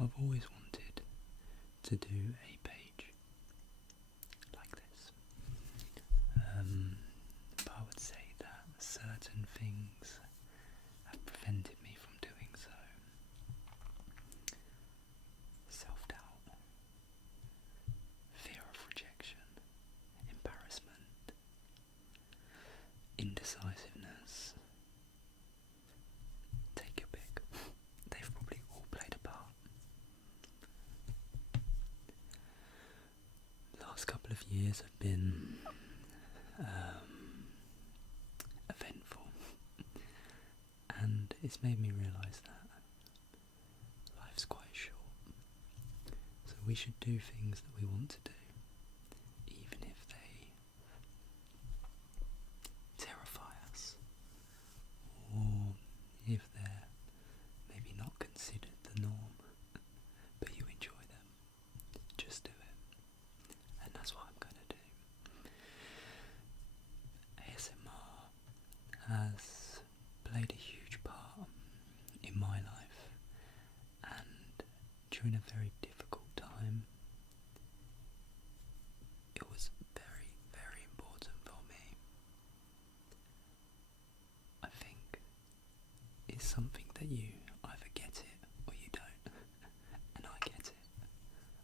I've always wanted to do a page like this, but I would say that certain things have prevented me from doing so. Self-doubt, fear of rejection, embarrassment, indecisiveness. Take your pick. They've probably all played a part. The last couple of years have been eventful, and it's made me realise that life's quite short, so we should do things that we want to do, even if they terrify us, or if they're maybe not considered the norm, but you enjoy them. Just do it, and that's what I'm going to do. ASMR has played a huge part in my life, and during a very difficult time, it was very, very important for me. I think it's something that you either get it or you don't, and I get it.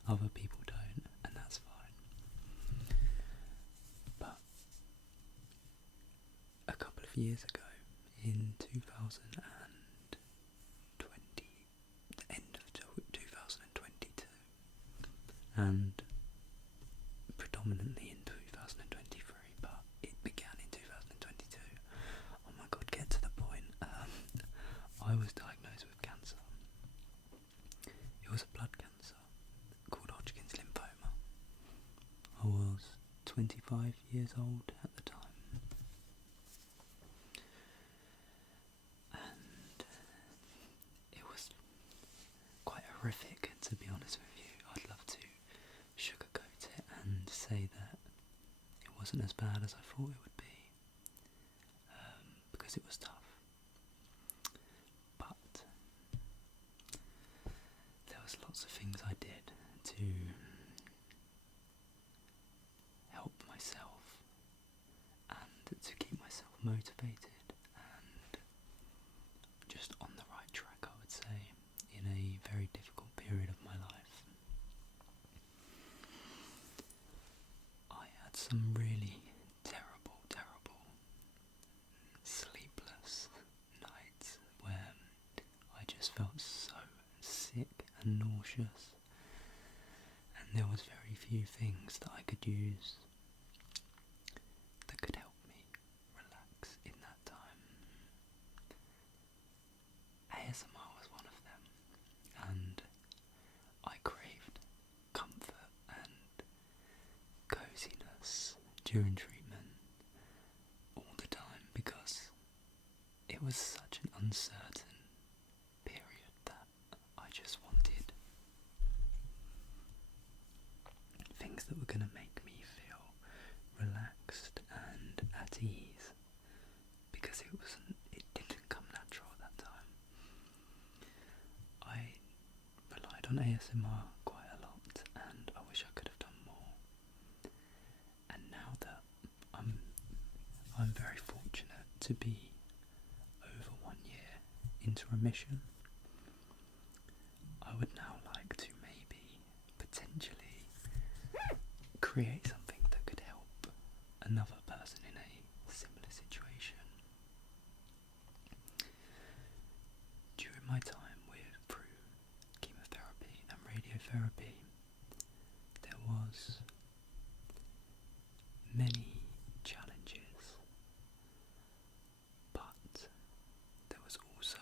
Other people don't, and that's fine. But a couple of years ago, in 2020, the end of 2022, and predominantly in 2023, but it began in 2022. Oh my god, get to the point. I was diagnosed with cancer. It was a blood cancer called Hodgkin's lymphoma. I was 25 years old at the time. And it was quite horrific, to be honest with you. I'd love to sugarcoat it and say that it wasn't as bad as I thought it would be, because it was tough. But there was lots of things I did to help myself and to keep myself motivated and just on the right track, I would say, in a very difficult period of my life. I had some really terrible sleepless nights where I just felt so sick and nauseous, and there was very few things that I could use that could help me relax in that time. ASMR was one of them, and I craved comfort and coziness during treatment all the time, because it was such an uncertain period that I just wanted things that were going to make me feel relaxed and at ease, because it didn't come natural at that time. I relied on ASMR quite a lot, and I wish I could have done more. And now that I'm very fortunate to be over 1 year into remission, I would now like to maybe potentially create something that could help another person in a similar situation. During my time through chemotherapy and radiotherapy, there was many challenges, but there was also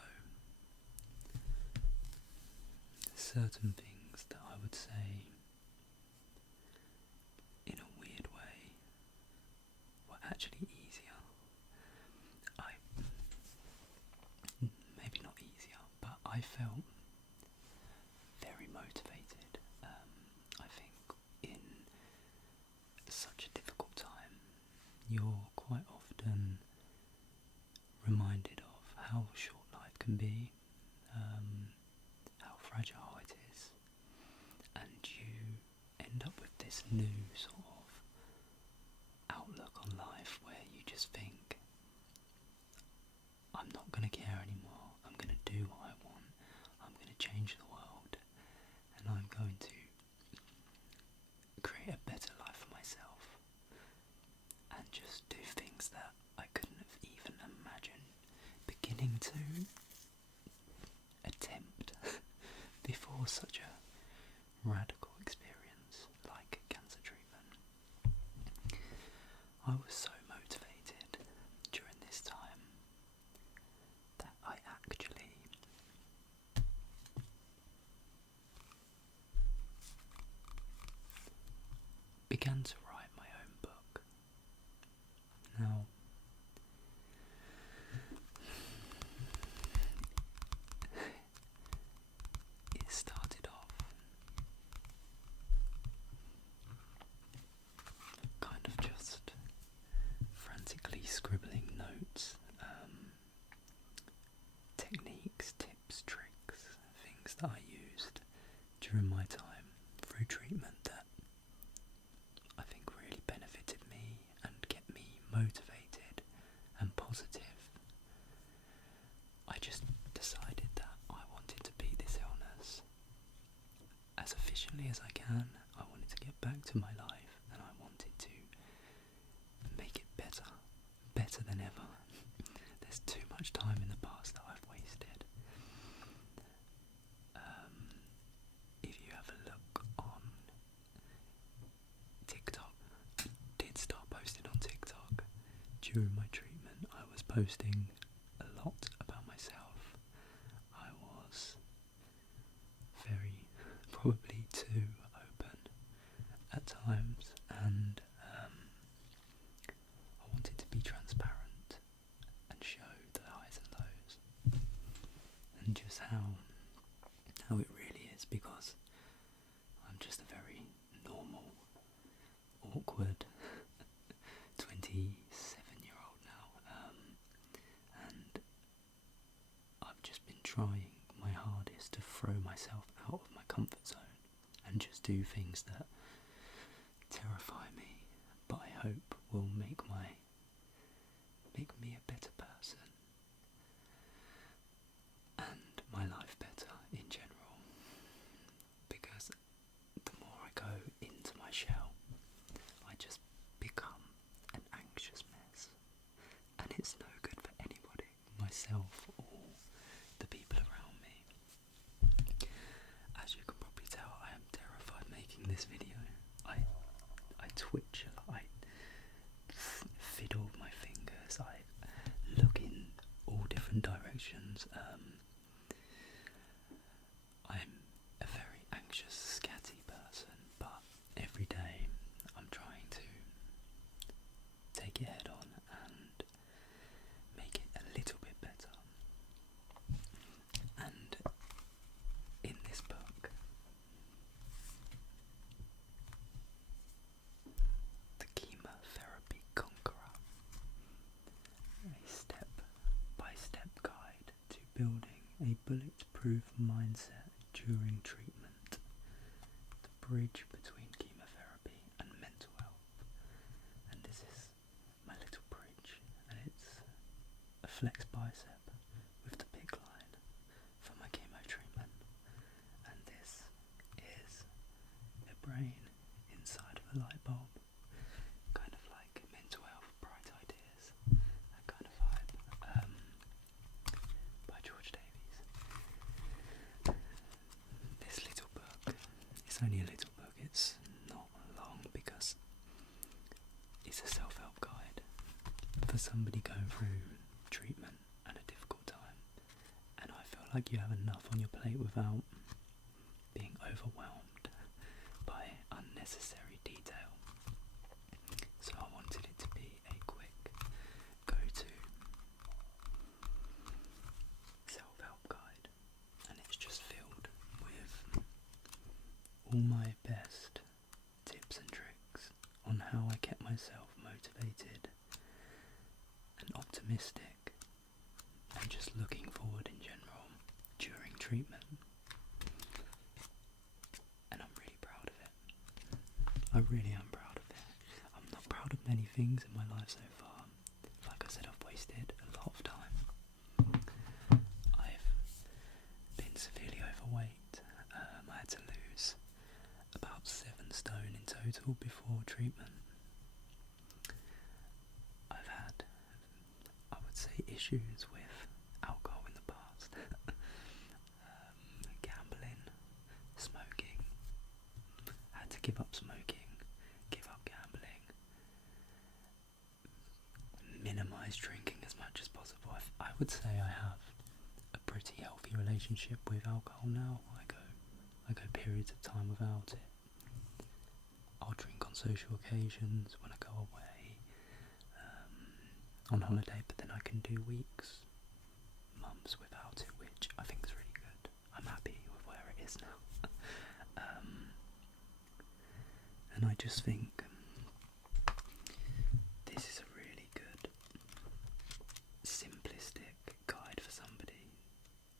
certain things that I would say, in a weird way, were actually easier. Maybe not easier, but I felt very motivated. I think in such a difficult time, you're quite often reminded of how short life can be, how fragile it is, this new sort of outlook on life where you just think, I'm not going to care anymore, I'm going to do what I want, I'm going to change the world, and I'm going to create a better life for myself, and just do things that I couldn't have even imagined beginning to attempt before such a radical experience like cancer treatment. I was so motivated during this time that I actually began to write my own book. Now, it started off kind of just frantically scribbling notes, techniques, tips, tricks, things that I used during my time through treatment that I think really benefited me and kept me motivated and positive. I just decided that I wanted to beat this illness as efficiently as I can. I wanted to get back to my life, and I wanted to make it better than ever. There's too much time in the past that I've wasted. If you have a look on TikTok, I did start posting on TikTok during my treatment. I was posting a lot about myself. I was very, probably too open at times, and I wanted to be transparent and show the highs and lows, and just how it really is, because I'm just a very normal, awkward 27-year-old now, and I've just been trying my hardest to throw myself out of my comfort zone and just do things that terrify me, but I hope will make me a better person and my life better in general, because the more I go into my shell, I just become an anxious mess, and it's no good for anybody, myself or the people around me. As you can probably tell, I am terrified making this video. I twitch a lot, I fiddle with my fingers, I look in all different directions. I'm a very anxious, scatty person, but every day I'm trying to take it head on and make it a little bit better. And in this book, The Chemotherapy Conqueror, a step-by-step guide to building a bulletproof mindset during treatment, the bridge between chemotherapy and mental health. And this is my little bridge, and it's a flex bicep with the big line for my chemo treatment, and this is a brain inside of a light bulb, kind of like mental health, bright ideas, that kind of vibe, by George Davies. This little book, it's only a little book, it's not long, because it's a self-help guide for somebody going through treatment and a difficult time, and I feel like you have enough on your plate without being overwhelmed by unnecessary detail. So I wanted it to be a quick go-to self-help guide, and it's just filled with all my best tips and tricks on how I kept myself motivated and optimistic and just looking forward in general during treatment. And I'm really proud of it. I really am proud of it. I'm not proud of many things in my life so far. Like I said, I've wasted a lot of time. I've been severely overweight. I had to lose about 7 stone in total before treatment. I've had, I would say, issues with alcohol in the past. Gambling, smoking. I had to give up smoking, give up gambling, minimise drinking as much as possible. I would say I have a pretty healthy relationship with alcohol now. I go periods of time without it. I'll drink on social occasions when I go away, on holiday, but then I can do weeks, months without it, which I think is really good. I'm happy with where it is now. And I just think this is a really good, simplistic guide for somebody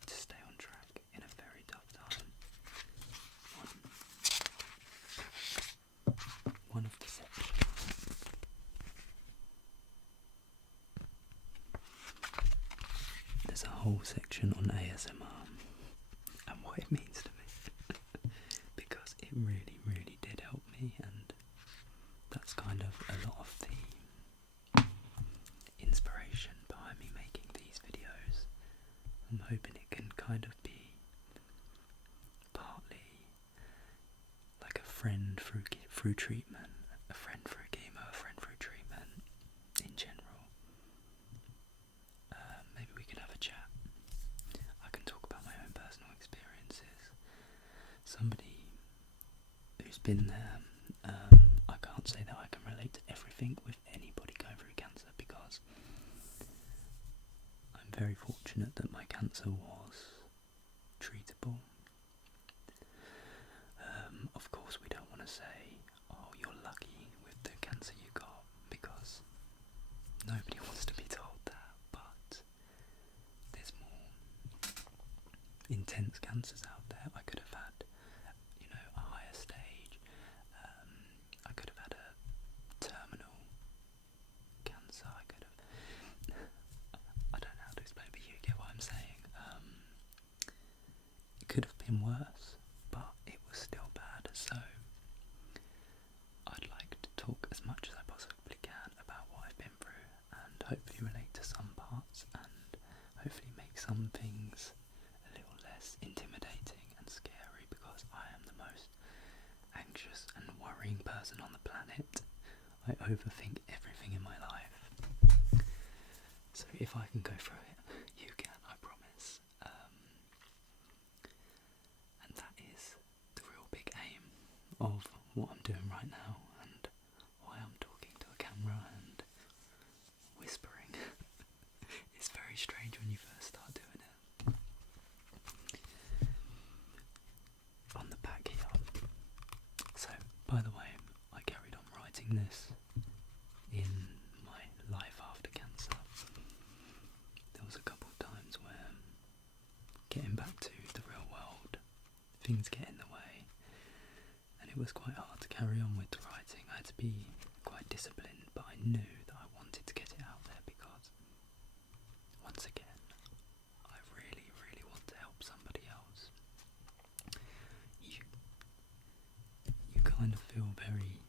to stay on track in a very tough time. One of the sections. There's a whole section on ASMR and what it means to me. Because it really, really did help me, and that's kind of a lot of the inspiration behind me making these videos. I'm hoping it can kind of be partly like a friend through treatment, a friend through chemo, a friend through treatment in general. Maybe we can have a chat. I can talk about my own personal experiences. Somebody who's been there, I can't say that I can relate to everything with anybody going through cancer, because I'm very fortunate that my cancer was treatable. Of course, we don't want to say, oh, you're lucky with the cancer you got, because nobody wants to be told that, but there's more intense cancers out there. I could have had, a higher stage. I could have had a terminal cancer. I could have. I don't know how to explain, but you get what I'm saying. It could have been worse, but it was still bad. So I'd like to talk as much as I possibly can about what I've been through, and hopefully relate to some parts, and hopefully make some things a little less intimidating and scary, because I am the most anxious and worrying person on the planet. I overthink everything in my life. So if I can go through it, you can, I promise. And that is the real big aim of what I'm doing right now, and why I'm talking to a camera and whispering. It's very strange when you first start doing it. On the back here. So, by the way, I carried on writing this in my life after cancer. There was a couple of times where getting back to the real world, things get in the way, and it was quite hard to carry on with the writing. I had to be quite disciplined, but I knew that I wanted to get it out there, because once again, I really, really want to help somebody else. You kind of feel very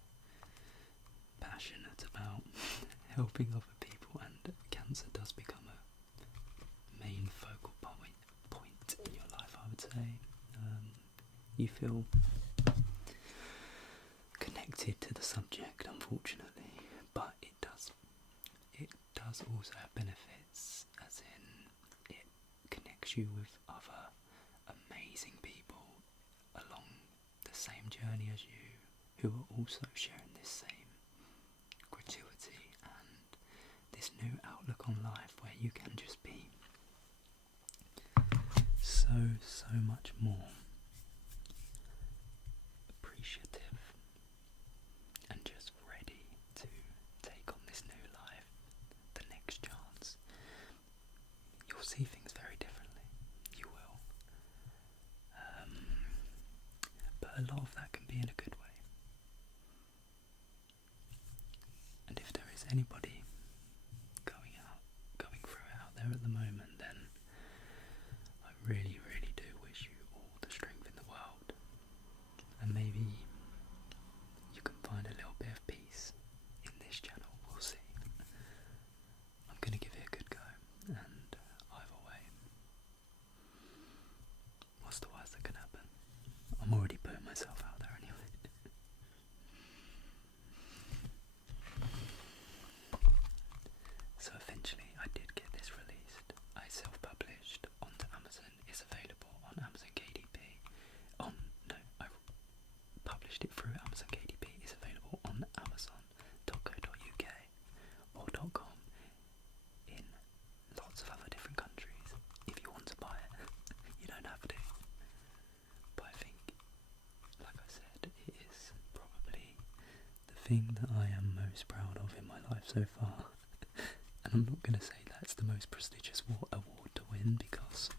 passionate about helping other people, and cancer does become a main focal point in your life, I would say. You feel connected to the subject, unfortunately, but it does also have benefits, as in it connects you with other amazing people along the same journey as you, who are also sharing this same gratuity and this new outlook on life, where you can just be so much more appreciative and just ready to take on this new life, the next chance. You'll see things very differently. You will. But a lot of that can be in a good way. anybody going through it out there at the moment, then I really, really do wish you all the strength in the world, and maybe you can find a little bit of peace in this channel. We'll see. I'm gonna give it a good go, and either way, what's the worst that can happen? I'm already putting myself out there anyway. So eventually I did get this released. I self-published onto Amazon. It's available on Amazon KDP. I published it through Amazon KDP. It's available on Amazon.co.uk or .com in lots of other different countries. If you want to buy it, you don't have to. But I think, like I said, it is probably the thing that I am most proud of in my life so far. And I'm not going to say that's the most prestigious award to win, because